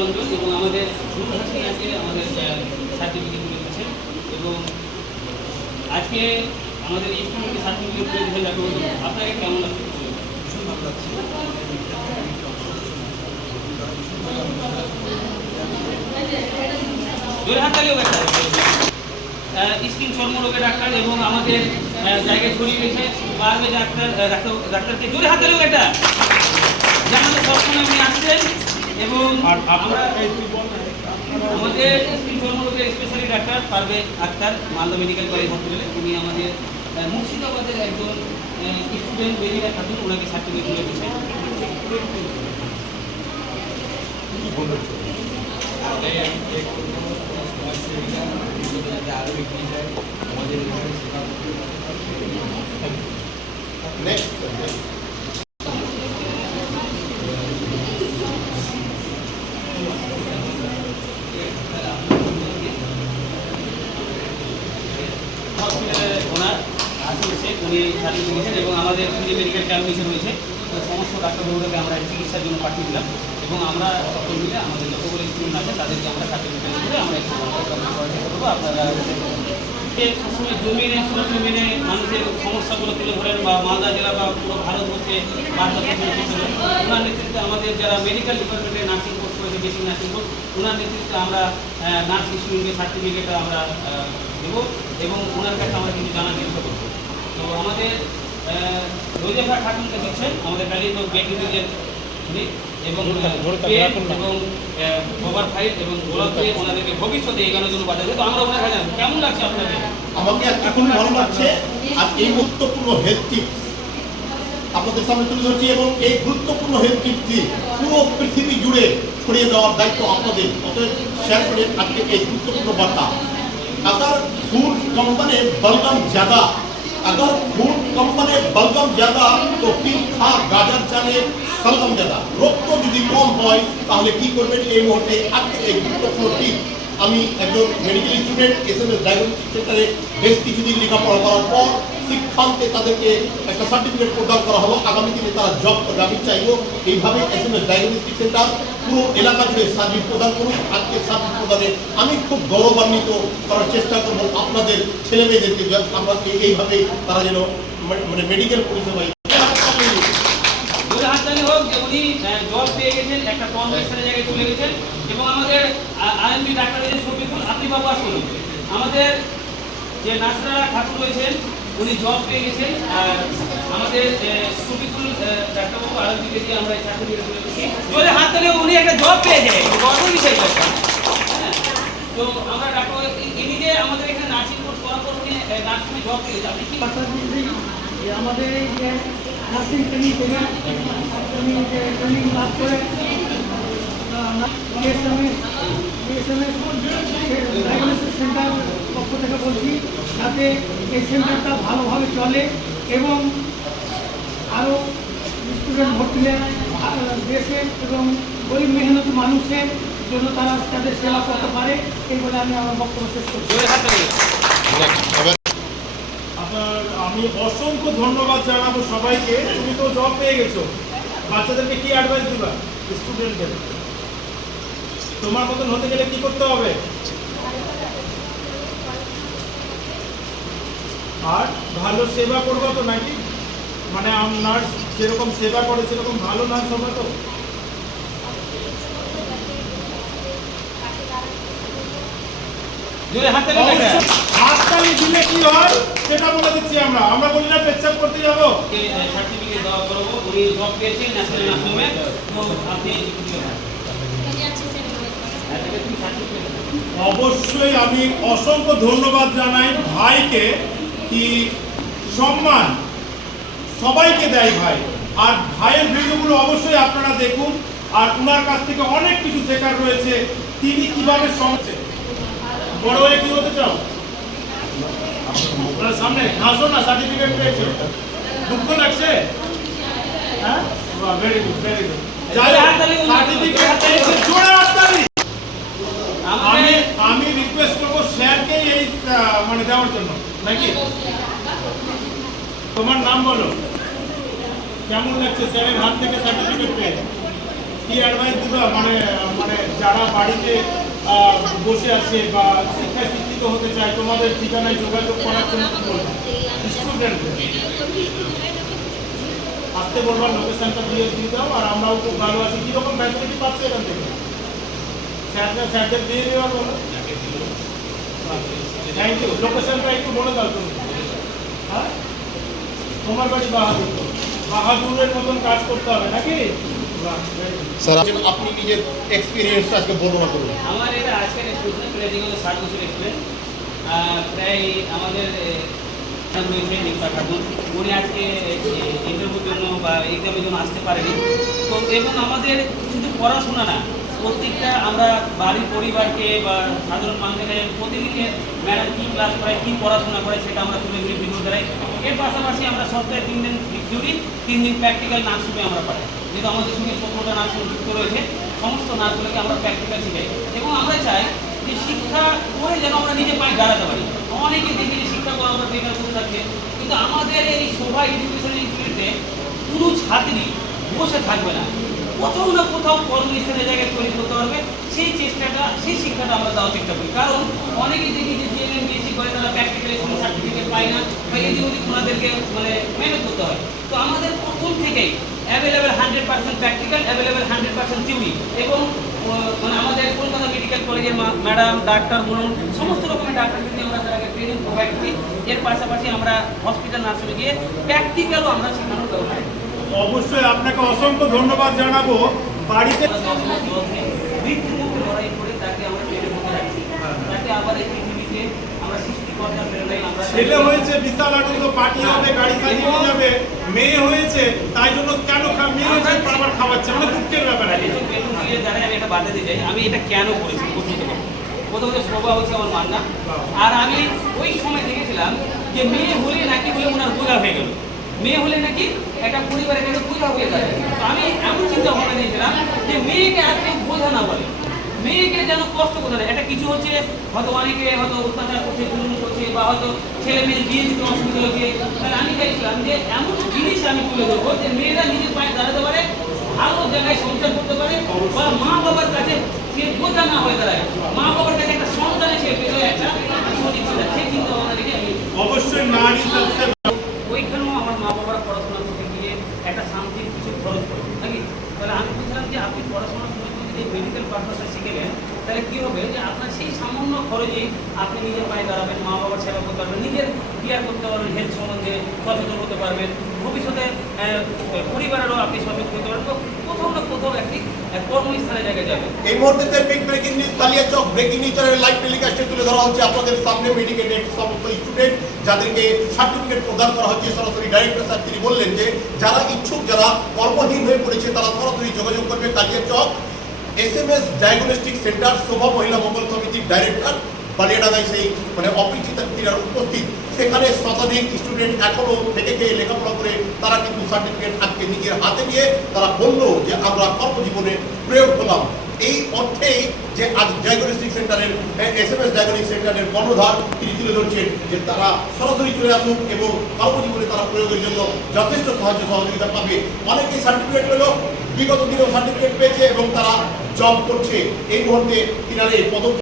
রঞ্জন এবং আমাদের ছাত্রীকে আমাদের সার্টিফিকেট তুলে দিচ্ছেন এবং আজকে আমাদের এই স্টুডেন্টকে সার্টিফিকেট তুলে দিচ্ছেন ডাক্তারবাবু, আপনাকে কেমন লাগছে? ভীষণ ভালো লাগছে। জোরে হাততালিও একটা স্কিন চর্মরোগের ডাক্তার এবং আমাদের জায়গায় ছড়িয়ে গেছে পারবে ডাক্তারকে জোরে হাততালিও একটা যে আমাদের সবসময় উনি আসছেন এবং আমরা আমাদের স্কিন চর্মরোগের স্পেশালি ডাক্তার পারবে আক্তার মালদা মেডিকেল কলেজ হসপিটালে উনি আমাদের মুর্শিদাবাদের একজন স্টুডেন্ট বেরিয়ে খাতুন ওনাকে সার্টিফিকেট তুলে দিচ্ছেন। ওনার আসছে উনি সার্টিফিকেট দিয়েছেন এবং আমাদের ফ্রি মেডিকেল ক্যাম্প মিশন হয়েছে সমস্ত ডাক্তারবাবুদেরকে আমরা চিকিৎসার জন্য পাঠিয়ে দিলাম এবং আমরা সকল মিলে আমাদের যতগুলো স্টুডেন্ট আছে তাদেরকে আমরা সার্টিফিকেট দিয়ে আমরা একটু করবো। আপনারা সবসময় জমিনে জমিনে মানুষের সমস্যাগুলো তুলে ধরেন বা মালদা জেলা বা পুরো ভারতবর্ষে বার্তা পৌঁছানোর চেষ্টা করেন। ওনার নেতৃত্বে আমাদের যারা মেডিকেল ডিপার্টমেন্টে নার্সিং কোর্স করেছে বেসিক নার্সিং কোর্স ওনার নেতৃত্বে আমরা নার্স স্টুডেন্টকে সার্টিফিকেট আমরা দেব এবং ওনার কাছে আমরা কিছু জানার চেষ্টা করবো। তো আমাদের রোজেফা ঠাকুরকে দিচ্ছেন আমাদের কালীগঞ্জ বেটিদের এবং কভার ফাইট এবং গোলাপে ওনাদেরকে ভবিষ্যতে এগানোর জন্য বাজার তো আমরা ওনার কাছে কেমন লাগছে আপনাকে? আমাকে এখন ভালো লাগছে আর এই গুরুত্বপূর্ণ হেলথ টিপস আপনাদের সামনে তুলে ধরছি এবং এই গুরুত্বপূর্ণ হেলথ টিপসটি পুরো পৃথিবী জুড়ে ছড়িয়ে দেওয়ার দায়িত্ব আপনাদের অতএব শেয়ার করে আজকে এই গুরুত্বপূর্ণ বার্তা। अगर फूड कंपनी बलगम ज्यादा तो फिर खा गाजर चाले सलगम ज्यादा रक्त যদি কম হয় তাহলে কি করবেন এই মুহূর্তে আজকে এই গুরুত্বপূর্ণ টিপ আমি একজন মেডিকেল স্টুডেন্ট এসএমএস ডায়াগনস্টিক সেন্টারে বেশ কিছুদিন লেখাপড়া করার পর শিক্ষান্তে তাদেরকে একটা সার্টিফিকেট প্রদান করা হলো আগামী দিনে তারা জব করবে। আমি চাইবো এইভাবে এসএমএস ডায়াগনস্টিক সেন্টার পুরো এলাকা জুড়ে সার্ভিস প্রদান করুন। আজকে সার্ভিস প্রদানে আমি খুব গৌরবান্বিত করার চেষ্টা করবো আপনাদের ছেলে মেয়েদেরকে আমরা এইভাবে তারা যেন মানে মেডিকেল পরিষেবায় উনি জব পেয়ে গেছেন একটা কনভেনশনের জায়গায় চলে গেছেন এবং আমাদের আরএমপি ডাক্তারের শফিকুল আপনি বাবু আসুন আমাদের যে নাসরা ঠাকুর রয়েছেন উনি জব পেয়ে গেছেন আর আমাদের শফিকুল ডাক্তারবাবু আরএমপিকে দিয়ে আমরা এই সার্টিফিকেট তুলে দিচ্ছি বলে হাত তালে উনি একটা জব পেয়েছে গর্ব বিষয় হ্যাঁ। তো আমরা ডাক্তার ইনি যে আমাদের এখানে নার্সিং কোর্স করার পর উনি নার্সিংয়ে জব পেয়েছে আপনি কি আমাদের এই যে নার্সিং ট্রেনিং করে ট্রেনিং লাভ করে ডায়াগনোসিস সেন্টার পক্ষ থেকে বলছি যাতে এই সেন্টারটা ভালোভাবে চলে এবং আরও স্টুডেন্ট ভর্তি হয়ে দেশের এবং গরিব মেহনতি মানুষের জন্য তারা তাদের সেবা করতে পারে এই বলে আমি আমার বক্তব্য শেষ করছি। আমি অসংখ্য ধন্যবাদ জানাবো সবাইকে। তুমি তো জব পেয়ে গেছো, বাচ্চাদেরকে কি অ্যাডভাইস দিবা? স্টুডেন্টদের তোমার মতন হতে গেলে কি করতে হবে? আর ভালো সেবা করবো তো নাকি? মানে নার্স যেরকম সেবা করে সেরকম ভালো নার্স হবে তো? হাততালি দিলে কি হয় সেটা বলে দিচ্ছি আমরা। আমরা বলি না পেচ্ছাপ করতে যাবো। সার্টিফিকেট দেওয়া করবো উনি জব পেয়েছেন ন্যাশনাল নার্সিংহোমে তো আপনি অবশ্যই আমি অসংখ্য ধন্যবাদ জানাই ভাইকে। কি সম্মান সবাইকে দেয় ভাই, আর ভাইয়ের ভিডিওগুলো অবশ্যই আপনারা দেখুন আর ওনার কাছ থেকে অনেক কিছু শেখার রয়েছে। তিনি কিভাবে সমঝে বড় হয়ে কি হতে চাও? আপনার সামনে হাসো না, সার্টিফিকেট পেয়েছো, দুঃখ লাগছে? হ্যাঁ, very good very good. Certificate পেয়েছে, জোরে হাততালি। আমি রিকোয়েস্ট করবো স্যারকে এই মানে দেওয়ার জন্য নাকি? তোমার নাম বলো, কেমন লাগছে স্যারের হাত থেকে সার্টিফিকেট পেয়ে? কি অ্যাডভাইস দিবা? মানে যারা বাড়িতে বসে আছে বা শিক্ষায় শিক্ষিত হতে চায়, তোমাদের ঠিকানায় যোগাযোগ করার জন্য কি বলবো? স্টুডেন্টদের আসতে বলবার লোকেশনটা দিয়ে দাও, আর আমরাও খুব ভালো আছি। কীরকম ফ্যাসিলিটি পাচ্ছে এখান থেকে? স্যারদের দিয়ে দেওয়ার বলো। Thank you. লোকেশনটা একটু বলে দাও তুমি। হ্যাঁ, তোমার বাড়ি বাহাদুরের মতন কাজ করতে হবে নাকি? স্যার আপনি নিজের এক্সপিরিয়েন্সটা আজকে বর্ণনা করুন। আমার এটা আজকের এক্সপিরিয়েন্স প্রায় দীর্ঘ 60 বছর এক্সপিরিয়েন্স। প্রায় আমাদের রয়েছে নিকটা খাতুন, উনি আজকে ইন্টারভিউর জন্য বা এক্সামের জন্য আসতে পারেনি। তো এবং আমাদের শুধু পড়াশোনা না, প্রত্যেকটা আমরা বাড়ির পরিবারকে বা সাধারণ মানুষের প্রতিদিনে ম্যাডাম কী ক্লাস করায়, কী পড়াশোনা করে সেটা আমরা তুলে ধরি ভিডিও দ্বারাই। এর পাশাপাশি আমরা সপ্তাহে 3 দিন থিওরি, 3 দিন প্র্যাকটিক্যাল নার্সরুমে আমরা পাঠাই। যেহেতু আমাদের সঙ্গে 17টা নার্সরুম যুক্ত রয়েছে, সমস্ত নার্সগুলোকে আমরা প্র্যাকটিক্যাল শিখাই। এবং আমরা চাই যে শিক্ষা করে যেন আমরা নিজে পায়ে দাঁড়াতে পারি। অনেকে দেখি যে শিক্ষা করা আমরা বেকার করে থাকছে, কিন্তু আমাদের এই শোভা এডুকেশন ইনস্টিটিউটে কোনো ছাত্রী বসে থাকবে না, কোথাও না কোথাও কর্মস্থানের জায়গায় তৈরি করতে পারবে। সেই চেষ্টাটা, সেই শিক্ষাটা আমরা দেওয়ার চেষ্টা করি। কারণ অনেকেই দেখি যে জিএনএম বিএসসি করে তারা প্র্যাকটিক্যালি কোনো সার্টিফিকেট পায় না, বা এদিক ওদিক ওনাদেরকে মানে মেহনত করতে হয়। তো আমাদের প্রথম থেকেই অ্যাভেলেবেল 100% প্র্যাকটিক্যাল, অ্যাভেলেবেল 100% থিওরি। এবং মানে আমাদের কলকাতা মেডিকেল কলেজের ম্যাডাম, ডাক্তার বলুন, সমস্ত রকমের ডাক্তারদেরকে আমরা তার আগে ট্রেনিং প্রোভাইড করি। এর পাশাপাশি আমরা হসপিটাল নার্সিংয়ে গিয়ে প্র্যাকটিক্যালও আমরা শেখানোর ব্যবস্থা করি। অবশ্যই আপনাকে অসংখ্য ধন্যবাদ জানাবো। বাড়িতে মৃত্যুমুখে লড়াই করে তাকে আমরা ট্রেনে মধ্যে রাখছি, তাকে আবার এই পৃথিবীতে আমরা সৃষ্টিকর্তা প্রেরণায় আমরা ছেলে হয়েছে বিশাল আনন্দ, পার্টি হবে, গাড়ি সাজিয়ে নিয়ে যাবে। মেয়ে হয়েছে তাই জন্য কেন মেয়ে হয়েছে আবার খাওয়াচ্ছে, মানে দুঃখের ব্যাপার। দ্বারা আমি এটা বাধা দিতে চাই। আমি এটা কেন করেছি প্রথমত শোভা হচ্ছে আমার মান্না। আর আমি ওই সময় দেখেছিলাম যে মেয়ে হলে নাকি বলে ওনার বোঝা হয়ে গেল, মেয়ে হলে নাকি একটা পরিবারের একটা বোঝা হয়ে যাবে। তো আমি এমন চিন্তা ভাবনা নিয়েছিলাম যে মেয়েকে আজকে বোঝা না বলে, মেয়েকে যেন কষ্ট করতে না। এটা কিছু হচ্ছে হয়তো অনেকে হয়তো অত্যাচার করছে, জুলুম করছে, বা হয়তো ছেলে মেয়ের বিয়ে দিতে অসুবিধা হচ্ছে। তাহলে আমি চাইছিলাম যে এমন জিনিস আমি তুলে ধরবো যে মেয়েরা নিজের পায়ে দাঁড়াতে পারে, ভালো জায়গায় সংসার করতে পারে, বা মা বাবার কাছে সে বোঝা না হয়ে দাঁড়ায়। মা বাবার কাছে একটা সন্তানে সে পেল একটা সঠিক চিন্তা, সেই চিন্তা ভাবনা থেকে আমি অবশ্যই নারী ওইখানেও আমার মা বাবারা পড়াশোনা করতে গিয়ে একটা শান্তির কিছু খরচ করে নাকি। তাহলে আমি বলছিলাম যে আপনি পড়াশোনার সময় যদি মেডিকেল পারপাসে শিখে নেন, তাহলে কী হবে যে আপনার সেই সামান্য খরচেই আপনি নিজের পায়ে দাঁড়াবেন, মা বাবার সেবা করতে পারবেন, নিজের কেয়ার করতে পারবেন, হেলথ সম্বন্ধে সচেতন হতে পারবেন, ভবিষ্যতে পরিবারেরও আপনি সচেতন করতে পারবেন। তো কোথাও না কোথাও একটি কর্মস্থানের জায়গায় যাবেন। এই মুহূর্তে big breaking news, Kaliachak breaking news চ্যানেলের লাইভ টেলিকাস্টে তুলে ধরা হচ্ছে আপনাদের সামনে মেডিকেটেড সমস্ত স্টুডেন্ট যাদেরকে সার্টিফিকেট প্রদান করা হচ্ছে। সরাসরি ডাইরেক্টর স্যার তিনি বললেন যে যারা ইচ্ছুক, যারা কর্মহীন হয়ে পড়েছে, তারা সরাসরি যোগাযোগ করবে কালিয়াচক SMS ডায়াগনস্টিক সেন্টার, শোভা মহিলা মঙ্গল সমিতির ডাইরেক্টর বালিয়াডাঙ্গায় সেই মানে অপরিচিতা তিনার উপস্থিত। সেখানে শতাধিক স্টুডেন্ট এখনও থেকে খেয়ে লেখাপড়া করে তারা কিন্তু সার্টিফিকেট আজকে নিজের হাতে নিয়ে তারা বলল যে আমরা কর্মজীবনে প্রয়োগ করলাম। এই অর্থেই যে আজ ডায়াগনস্টিক সেন্টারের SMS ডায়াগনস্টিক সেন্টারের কর্ণধার তিনি তুলে ধরছেন যে তারা সরাসরি চলে আসুক এবং কর্মজীবনে তারা প্রয়োগের জন্য যথেষ্ট সাহায্য সহযোগিতা পাবে। অনেকেই সার্টিফিকেট পেল, বিগত দিনেও সার্টিফিকেট পেয়েছে এবং তারা জব করছে। এই মুহূর্তে তিনার এই পদক্ষেপ